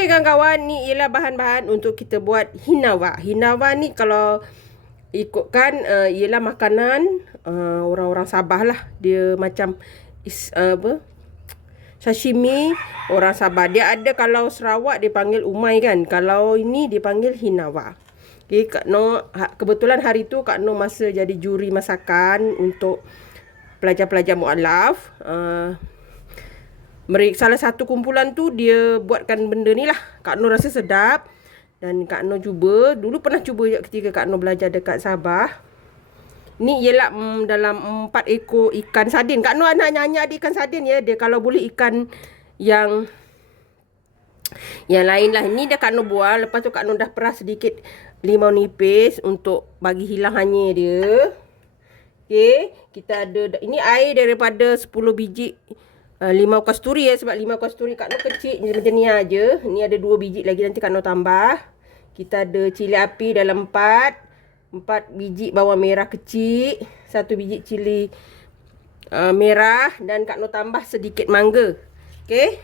Okey kawan-kawan, ni ialah bahan-bahan untuk kita buat hinawa. Hinawa ni kalau ikutkan uh, ialah makanan uh, orang-orang Sabah lah. Dia macam is, uh, apa? Sashimi orang Sabah. Dia ada kalau Sarawak dia panggil umai kan. Kalau ini dia panggil hinawa. Okay, Kak No, ha, kebetulan hari tu Kak No masa jadi juri masakan untuk pelajar-pelajar mualaf. Uh, mereka salah satu kumpulan tu dia buatkan benda ni lah. Kak Nur rasa sedap dan Kak Nur cuba. Dulu pernah cuba ketika Kak Nur belajar dekat Sabah. Ni ialah mm, dalam empat ekor ikan sardin. Kak Nur nak nyanyi ada ikan sardin ya. Dia kalau boleh ikan yang yang lain lah. Ni dah Kak Nur buat. Lepas tu Kak Nur dah peras sedikit limau nipis untuk bagi hilang hanya dia. Okay. Kita ada. Ini air daripada 10 biji uh, limau kasturi ya sebab limau kasturi Kak Noh kecil macam ni aja. Ni ada dua biji lagi nanti Kak Noh tambah. Kita ada cili api dalam empat. Empat biji bawang merah kecil. Satu biji cili uh, merah. Dan Kak Noh tambah sedikit mangga. Okay.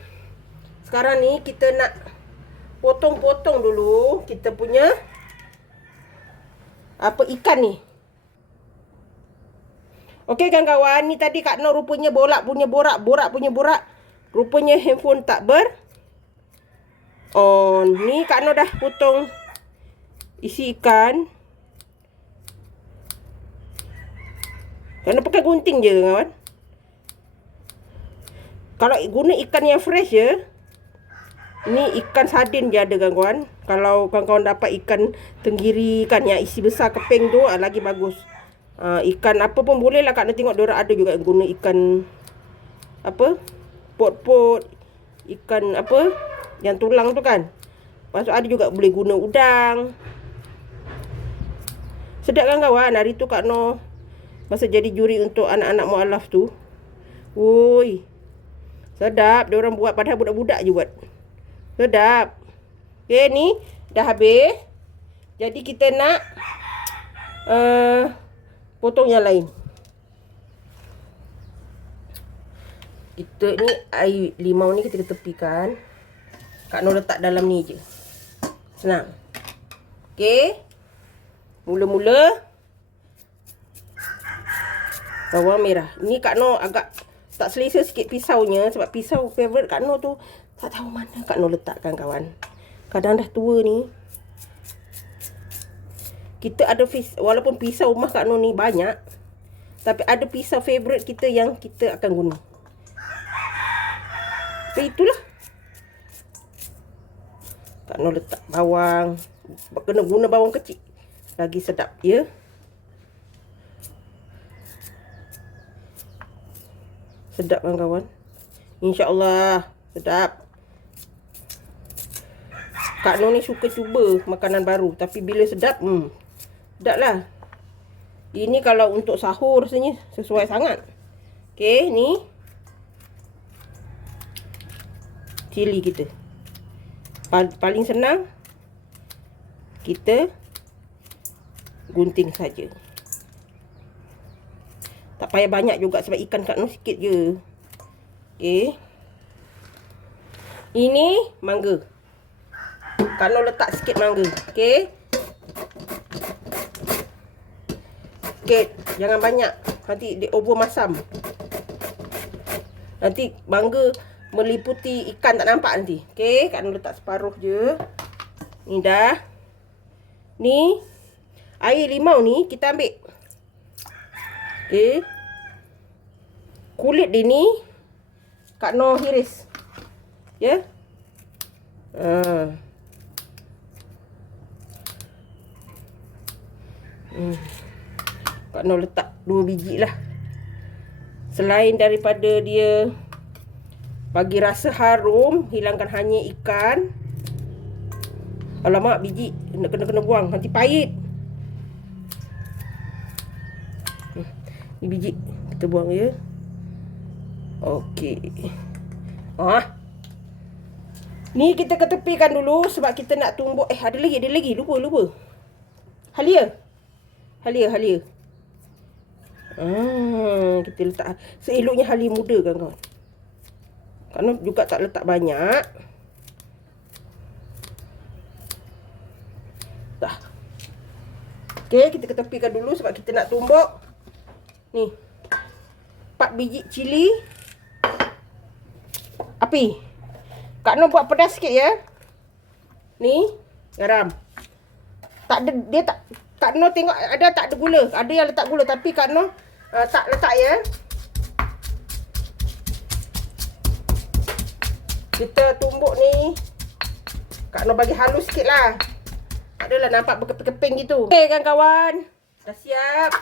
Sekarang ni kita nak potong-potong dulu kita punya apa ikan ni. Okey kawan-kawan, ni tadi Kak Nur rupanya borak punya borak, borak punya borak. Rupanya handphone tak ber on. Ni Kak Nur dah potong isi ikan. Kena pakai gunting je kawan. Kalau guna ikan yang fresh ya. Ni ikan sardin je ada kawan-kawan. Kalau kawan-kawan dapat ikan tenggiri ikan yang isi besar keping tu ah, lagi bagus. Uh, ikan apa pun boleh lah Kak. Nak tengok diorang ada juga guna ikan Apa Pot-pot Ikan apa Yang tulang tu kan. Lepas ada juga boleh guna udang. Sedap kan kawan? Hari tu Kak No Masa jadi juri untuk anak-anak mu'alaf tu. Woi. Sedap. Diorang buat padahal budak-budak je buat. Sedap. Okay ni Dah habis. Jadi kita nak uh, potong yang lain. Kita ni air limau ni kita tepikan. Kak Nur letak dalam ni je. Senang. Okey. Mula-mula bawang merah. Ni Kak Nur agak tak selesa sikit pisaunya sebab pisau favorite Kak Nur tu tak tahu mana Kak Nur letakkan kawan. Kadang dah tua ni kita ada walaupun pisau rumah Kak Nur ni banyak tapi ada pisau favorite kita yang kita akan guna. Tapi itulah. Kak Nur letak bawang. Kena guna bawang kecil. Lagi sedap ya. Sedap kan kawan? InsyaAllah sedap. Kak Nur ni suka cuba makanan baru. Tapi bila sedap, hmm, Sedap lah. Ini kalau untuk sahur rasanya sesuai sangat. Okey, ni. Cili kita. Paling senang. Kita gunting saja. Tak payah banyak juga sebab ikan kat nu sikit je. Okey. Ini mangga. Kalau letak sikit mangga. Okey. Sikit. Jangan banyak. Nanti dia over masam. Nanti bangga meliputi ikan tak nampak nanti. Okey, Kak Nur letak separuh je. Ni dah. Ni air limau ni kita ambil. Okey. Kulit dia ni Kak Nur hiris. Ya. Yeah? Hmm. Kak Nur letak dua biji lah. Selain daripada dia bagi rasa harum, hilangkan hanya ikan. Alamak biji nak kena-kena buang, nanti pahit. Hmm, ni biji kita buang ya. Okey. Ah. Ni kita ketepikan dulu sebab kita nak tumbuk. Eh ada lagi, ada lagi. Lupa, lupa. Halia. Halia, halia. Hmm, kita letak seeloknya halim muda kan kau. Karena juga tak letak banyak. Dah. Okey, kita ketepikan dulu sebab kita nak tumbuk. Ni. 4 biji cili. Api. Kak Noh buat pedas sikit ya. Ni garam. Tak ada dia tak Kak Noh tengok ada tak ada gula. Ada yang letak gula tapi Kak Noh uh, tak letak ya. Kita tumbuk ni. Kak Noh bagi halus sikit lah. Tak adalah nampak berkeping-keping gitu. Okey kan kawan. Dah siap.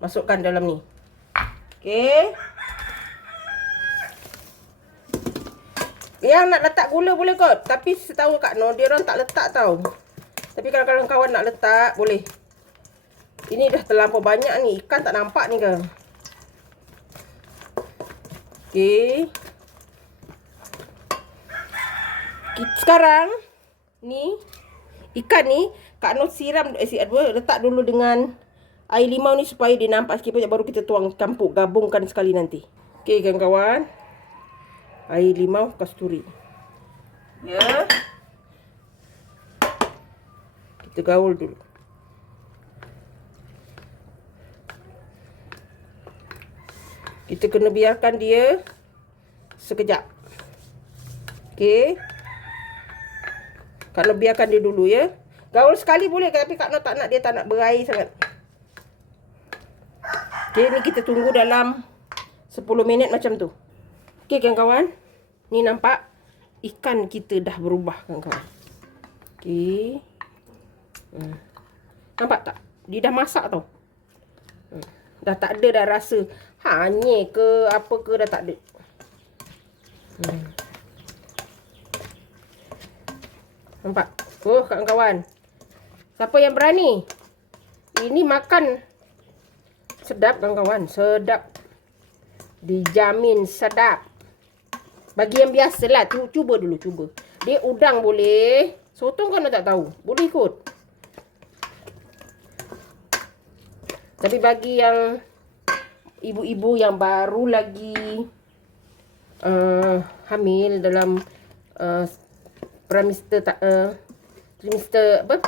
Masukkan dalam ni. Okey. Yang nak letak gula boleh kot. Tapi setahu Kak Noh, dia orang tak letak tau. Tapi kalau kawan-kawan nak letak, boleh. Ini dah terlampau banyak ni. Ikan tak nampak ni ke. Okey. Sekarang ni ikan ni Kak Noh siram eh, letak dulu dengan air limau ni supaya dia nampak sikit banyak baru kita tuang campur gabungkan sekali nanti. Okey kawan-kawan. Air limau kasturi. Ya. Kita gaul dulu. Kita kena biarkan dia sekejap. Okey. Kak Noh biarkan dia dulu ya. Gaul sekali boleh tapi Kak Noh tak nak dia tak nak berair sangat. Okey, ni kita tunggu dalam 10 minit macam tu. Okey kawan-kawan. Ni nampak ikan kita dah berubah kawan-kawan. Okey. Hmm. Nampak tak? Dia dah masak tau. Hmm. Dah tak ada dah rasa hanya ke apa ke dah tak ada. Hmm. Nampak? Oh, kawan-kawan. Siapa yang berani? Ini makan sedap, kawan-kawan. Sedap. Dijamin sedap. Bagi yang biasa lah. Cuba dulu, cuba. Dia udang boleh. Sotong kan tak tahu. Boleh ikut. Tapi bagi yang ibu-ibu yang baru lagi uh, hamil dalam uh, trimester tak uh, trimester apa?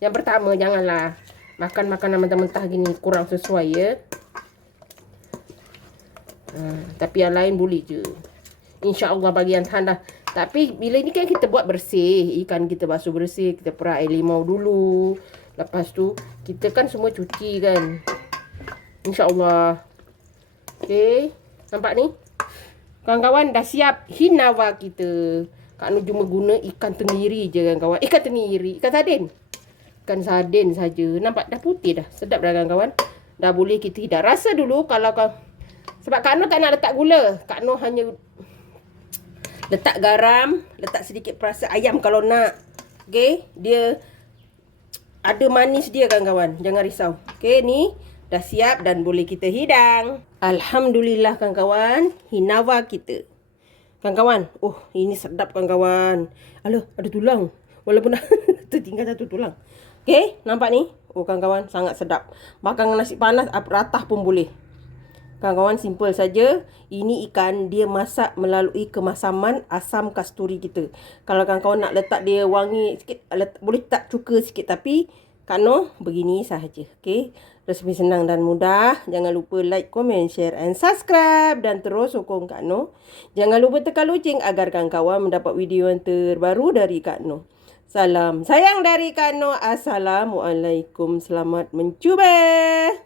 Yang pertama janganlah makan makanan mentah-mentah gini kurang sesuai ya. Uh, tapi yang lain boleh je. Insya-Allah bagi yang tahan dah. Tapi bila ni kan kita buat bersih, ikan kita basuh bersih, kita perah air limau dulu. Lepas tu kita kan semua cuci kan. Insya-Allah. Okey, nampak ni? Kawan-kawan dah siap hinawa kita. Kak Nur cuma guna ikan tenggiri je kan kawan. Ikan tenggiri, ikan sardin. Ikan sardin saja. Nampak dah putih dah. Sedap dah kan kawan. Dah boleh kita hidak. Rasa dulu kalau kau sebab Kak Nur tak nak letak gula. Kak Nur hanya letak garam, letak sedikit perasa ayam kalau nak. Okey, dia ada manis dia kan kawan. Jangan risau. Okey, ni dah siap dan boleh kita hidang. Alhamdulillah kan kawan. Hinawa kita. Kawan-kawan, oh ini sedap kawan-kawan. Alah, ada tulang. Walaupun tertinggal satu tulang. Okey, nampak ni? Oh kawan-kawan, sangat sedap. Makan nasi panas, ratah pun boleh. Kawan-kawan, simple saja. Ini ikan, dia masak melalui kemasaman asam kasturi kita. Kalau kawan-kawan nak letak dia wangi sikit, letak, boleh tak cuka sikit. Tapi, kano begini sahaja. Okey. Resmi senang dan mudah. Jangan lupa like, komen, share and subscribe. Dan terus sokong Kak Noh. Jangan lupa tekan loceng agar kawan-kawan mendapat video yang terbaru dari Kak Noh. Salam sayang dari Kak Noh. Assalamualaikum. Selamat mencuba.